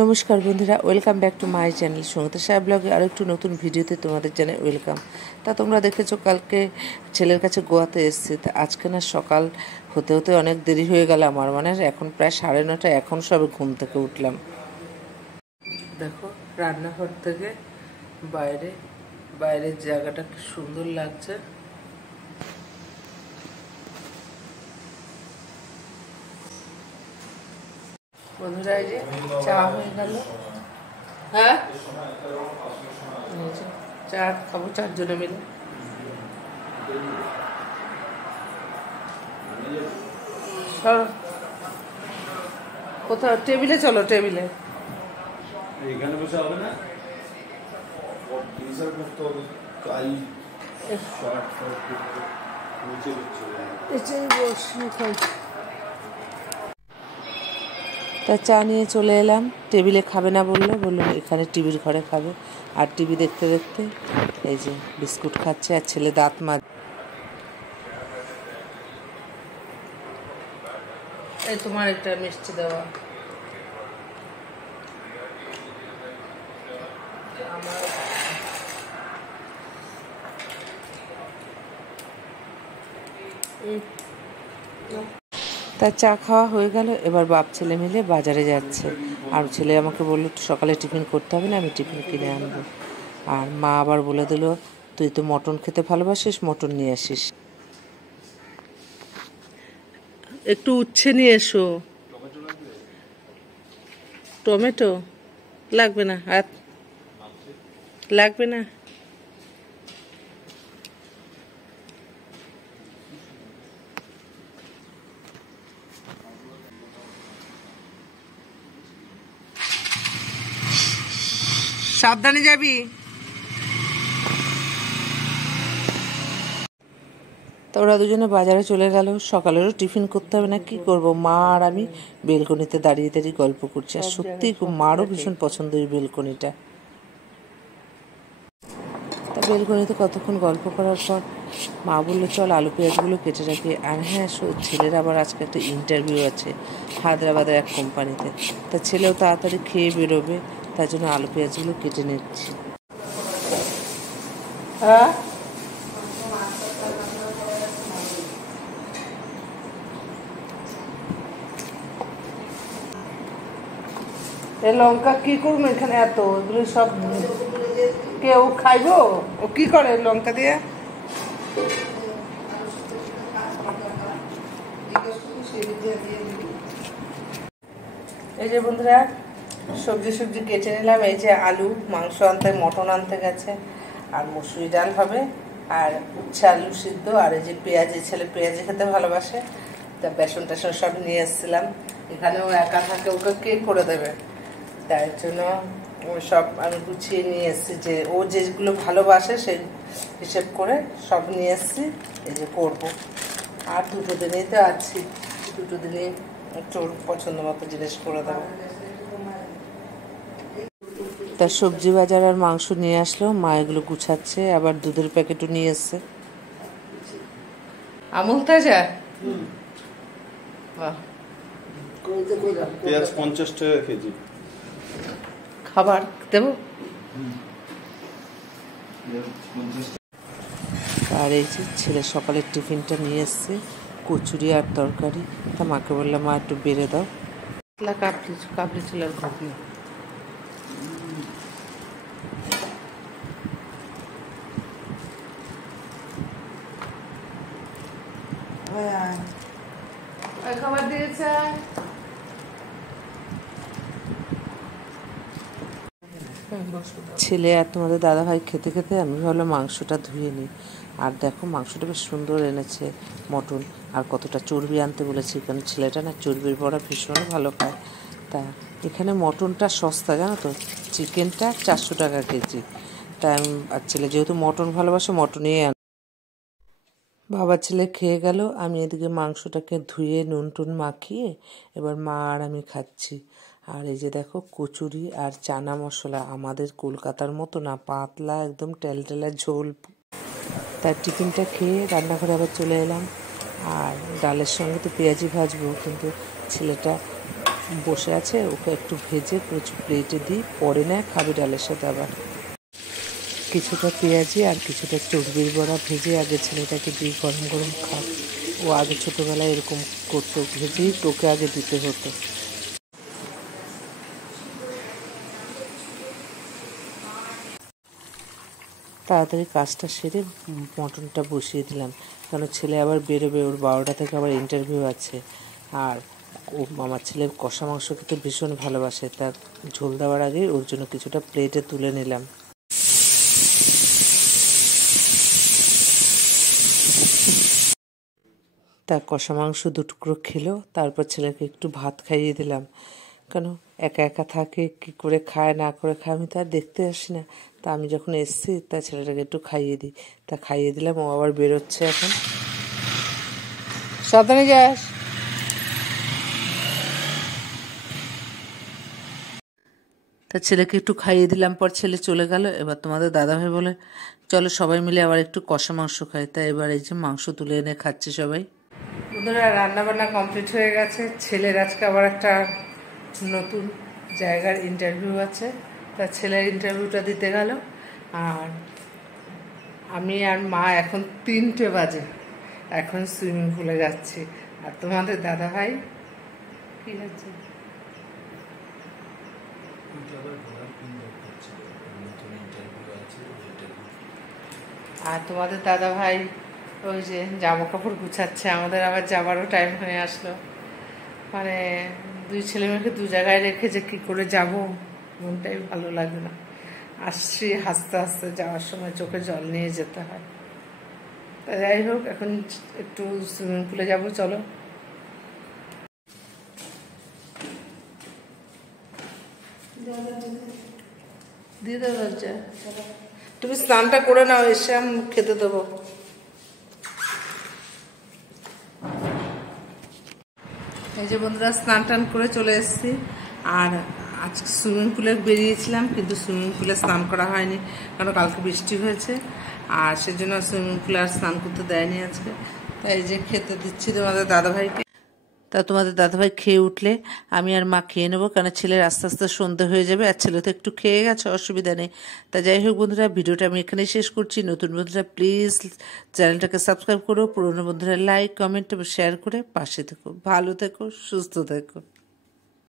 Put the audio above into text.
নমস্কার বন্ধুরা, welcome back to my channel Sangeeta Saha ব্লগে আরও একটু নতুন ভিডিওতে তোমাদের জানাই ওয়েলকাম। তা তোমরা দেখেছো কালকে ছেলের কাছে গোয়াতে এসেছি, তা আজকে না সকাল হতে হতে অনেক দেরি হয়ে গেল আমার, মানে এখন প্রায় 9:30, এখন সবে ঘুম থেকে উঠলাম। দেখো রান্নাঘর থেকে বাইরের জায়গাটা কি সুন্দর লাগছে। বন্ধুরা এই যে চা হয়ে গেল। হ্যাঁ, চা খাবো 4 জনে মিলে। কোথাও টেবিলে চলো, টেবিলে এখানে বসে হবে না, তা চা নিয়ে চলে এলাম। টেবিলে খাবে না বললো এখানে টিভির ঘরে খাবে। আর টিভি দেখতে দেখতে এই যে বিস্কুট খাচ্ছে, আর ছেলে দাঁত মাজ। এই তোমার একটা মিষ্টি দেওয়া। তার চা খাওয়া হয়ে গেল। এবার বাপ ছেলে মিলে বাজারে যাচ্ছে। আর ছেলে আমাকে বললো সকালে টিফিন করতে হবে না, আমি টিফিন কিনে আনবো। আর মা আবার বলে দিল, তুই তো মটন খেতে ভালোবাসিস, মটন নিয়ে আসিস। একটু উচ্ছে নিয়ে এসো। টমেটো লাগবে না, আর লাগবে না। সাবধানে যাবি। তো ওরা দুজনে বাজারে চলে গেল। সকালেরও টিফিন করতে হবে না, কি করব। মা আর আমি বেলকনিতে দাঁড়িয়ে দাঁড়িয়ে গল্প করছি। আর সত্যি মারও ভীষণ পছন্দ এই বেলকনিটা। তা বেলকনিতে কতক্ষণ গল্প করার পর মা বললো চল আলু পেঁয়াজগুলো কেটে রাখি। আর হ্যাঁ, ছেলের আবার আজকে একটা ইন্টারভিউ আছে হায়দ্রাবাদের এক কোম্পানিতে। তা ছেলেও তাড়াতাড়ি খেয়ে বেরোবে, তার জন্য আলু পেঁয়াজগুলো কেটে নিচ্ছি। হ্যাঁ, এই লঙ্কা কি করবো এখানে, এত এগুলো সব কেউ খাইবো? ও কি করে লঙ্কা দিয়ে? এই যে বন্ধুরা সবজি কেটে নিলাম। এই যে আলু, মাংস আনতে, মটন আনতে গেছে, আর মুসুরি ডাল হবে, আর উচ্ছে আলু সিদ্ধ, আর এই যে পেঁয়াজি, ছেলে পেঁয়াজি খেতে ভালোবাসে, তা বেসন টেসন সব নিয়ে এসেছিলাম। এখানেও একা থাকে, ওকে কে করে দেবে, তাই জন্য সব আমি গুছিয়ে নিয়ে এসেছি। যে ও যেগুলো ভালোবাসে সেই হিসেব করে সব নিয়ে এসেছি, এই যে করবো। আর 2 দিনেই তো আছি, 2 দিনেই তোর পছন্দ মতো জিনিস করে দেবো। তার সবজি বাজার আর মাংস নিয়ে আসলো, মা এগুলো গুছাচ্ছে। আবার দুধের প্যাকেটও নিয়ে এসছে, আমুল তাজা। পেঁয়াজ 50 টাকা কেজি। খাবার দেবো। আর এই যে ছেলে সকালের টিফিনটা নিয়ে এসছে, কচুরি আর তরকারি। তা মাকে বললাম মা একটু বেড়ে দাও। কাবলি ছোলার ঘুগনি। খাবার দিয়েছে। ছেলে আর তোমাদের দাদাভাই খেতে খেতে আমি ভাবলাম মাংসটা ধুয়ে নিই। আর দেখো মাংসটা বেশ সুন্দর এনেছে, মটন। আর কতটা চর্বি আনতে বলেছি, কারণ ছেলেটা না চর্বির বড়া ভীষণ ভালো খায়। তা এখানে মটনটা সস্তা, জানো তো, চিকেনটা 400 টাকা কেজি। তাই আর ছেলে যেহেতু মটন ভালোবাসে, মটনই বাবা ছেলে খেয়ে গেল। আমি এদিকে মাংসটাকে ধুয়ে নুন টুন মাখিয়ে এবার মা আর আমি খাচ্ছি। আর এই যে দেখো কচুরি আর চানা মশলা, আমাদের কলকাতার মতো না, পাতলা একদম টেলটেলা ঝোল। তার টিফিনটা খেয়ে রান্নাঘরে আবার চলে এলাম। আর ডালের সঙ্গে তো পেঁয়াজি ভাজবো, কিন্তু ছেলেটা বসে আছে, ওকে একটু ভেজে কিছু প্লেটে দিই, পরে নেয় খাবে ডালের সাথে। আবার কিছুটা পেঁয়াজি আর কিছুটা চর্বির বড়া ভেজে আগে ছেলেটাকে দিয়ে গরম গরম খায়। ও আগে ছোটোবেলায় এরকম করতো, ভেজেই টোকে আগে দিতে হতো। তাড়াতাড়ি কাজটা সেরে মটনটা বসিয়ে দিলাম, কারণ ছেলে আবার বেরোবে, ওর 12টা থেকে আবার ইন্টারভিউ আছে। আর আমার ছেলের কষা মাংস খেতে ভীষণ ভালোবাসে, তার ঝোল দেওয়ার আগে ওর জন্য কিছুটা প্লেটে তুলে নিলাম। তার কষা মাংস 2 টুকরো খেলো, তারপর ছেলেকে একটু ভাত খাইয়ে দিলাম। কেন একা একা থাকে, কী করে খায় না করে খায় আমি তা দেখতে আসি না। তা আমি যখন এসছি তা ছেলেটাকে একটু খাইয়ে দিই, তা খাইয়ে দিলাম। ও আবার বেরোচ্ছে এখন। সাবধানে যাস। তা ছেলেকে একটু খাইয়ে দিলাম, পর ছেলে চলে গেল। এবার তোমাদের দাদাভাই বলে চলো সবাই মিলে আবার একটু কষা মাংস খাই। তা এবার এই যে মাংস তুলে এনে খাচ্ছে সবাই। বন্ধুরা, রান্নাবান্না কমপ্লিট হয়ে গেছে। ছেলের আজকে আবার একটা নতুন জায়গার ইন্টারভিউ আছে, তা ছেলের ইন্টারভিউটা দিতে গেল। আর আমি আর মা এখন 3টে বাজে, এখন সুইমিং পুলে যাচ্ছি। আর তোমাদের দাদাভাই কি হচ্ছে? আর তোমাদের দাদা ভাই ওই যে জামা কাপড় গুছাচ্ছে। আমাদের আবার যাবারও টাইম হয়ে আসলো। মানে 2 ছেলে মেয়েকে 2 জায়গায় রেখে যে কী করে যাব, মনটাই ভালো লাগে না। আসছি হাসতে হাসতে, যাওয়ার সময় চোখে জল নিয়ে যেতে হয়। তা যাই হোক, এখন একটু সুইমিং পুলে যাবো, চলো। দিয়ে দেবো দরজা, তুমি স্নানটা করে নাও, এসে আমি খেতে দেবো। এই যে বন্ধুরা, স্নান টান করে চলে এসেছি। আর আজকে সুইমিং পুলে বেরিয়েছিলাম, কিন্তু সুইমিং পুলে স্নান করা হয়নি, কারণ কালকে বৃষ্টি হয়েছে। আর সেজন্য সুইমিং পুলে আর স্নান করতে দেয়নি আজকে। তাই এই যে খেতে দিচ্ছি তোমাদের দাদাভাইকে। তা তোমাদের দাদাভাই খেয়ে উঠলে আমি আর মা খেয়ে নেবো, কারণ ছেলের আস্তে আস্তে সন্ধে হয়ে যাবে। আর ছেলে তো একটু খেয়ে গেছে, অসুবিধা নেই। তা যাই হোক বন্ধুরা, ভিডিওটা আমি এখানেই শেষ করছি। নতুন বন্ধুরা প্লিজ চ্যানেলটাকে সাবস্ক্রাইব করো, পুরনো বন্ধুরা লাইক কমেন্ট এবং শেয়ার করে পাশে থেকো। ভালো থেকো, সুস্থ থেকো।